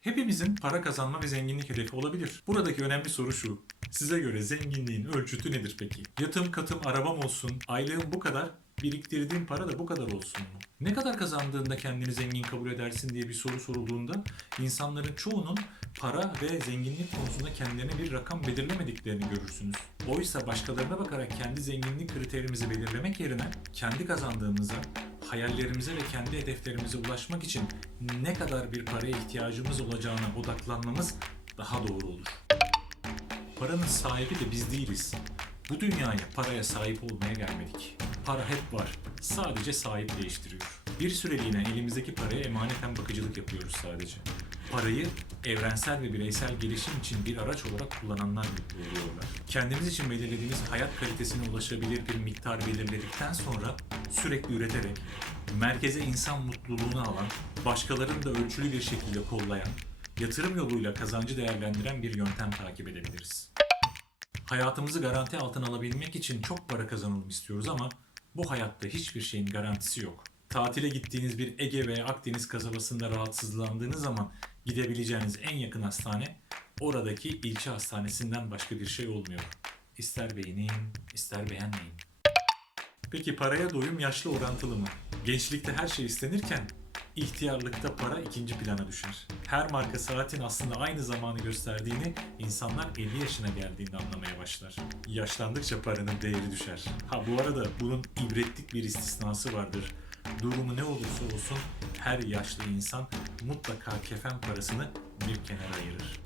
Hepimizin para kazanma ve zenginlik hedefi olabilir. Buradaki önemli soru şu. Size göre zenginliğin ölçütü nedir peki? Yatım katım arabam olsun, aylığım bu kadar, biriktirdiğim para da bu kadar olsun mu? Ne kadar kazandığında kendini zengin kabul edersin diye bir soru sorulduğunda insanların çoğunun para ve zenginlik konusunda kendilerine bir rakam belirlemediklerini görürsünüz. Oysa başkalarına bakarak kendi zenginlik kriterimizi belirlemek yerine kendi kazandığımıza, hayallerimize ve kendi hedeflerimize ulaşmak için ne kadar bir paraya ihtiyacımız olacağına odaklanmamız daha doğru olur. Paranın sahibi de biz değiliz. Bu dünyaya paraya sahip olmaya gelmedik. Para hep var. Sadece sahip değiştiriyor. Bir süreliğine elimizdeki paraya emaneten bakıcılık yapıyoruz sadece. Parayı evrensel ve bireysel gelişim için bir araç olarak kullananlar mutlu oluyorlar. Kendimiz için belirlediğimiz hayat kalitesine ulaşabilir bir miktar belirledikten sonra sürekli üreterek merkeze insan mutluluğunu alan, başkalarını da ölçülü bir şekilde kollayan, yatırım yoluyla kazancı değerlendiren bir yöntem takip edebiliriz. Hayatımızı garanti altına alabilmek için çok para kazanalım istiyoruz ama bu hayatta hiçbir şeyin garantisi yok. Tatile gittiğiniz bir Ege veya Akdeniz kasabasında rahatsızlandığınız zaman gidebileceğiniz en yakın hastane oradaki ilçe hastanesinden başka bir şey olmuyor. İster beğenin, ister beğenmeyin. Peki paraya doyum yaşlı orantılı mı? Gençlikte her şey istenirken ihtiyarlıkta para ikinci plana düşer. Her marka saatin aslında aynı zamanı gösterdiğini insanlar 50 yaşına geldiğinde anlamaya başlar. Yaşlandıkça paranın değeri düşer. Ha bu arada bunun ibretlik bir istisnası vardır. Durumu ne olursa olsun her yaşlı insan mutlaka kefen parasını bir kenara ayırır.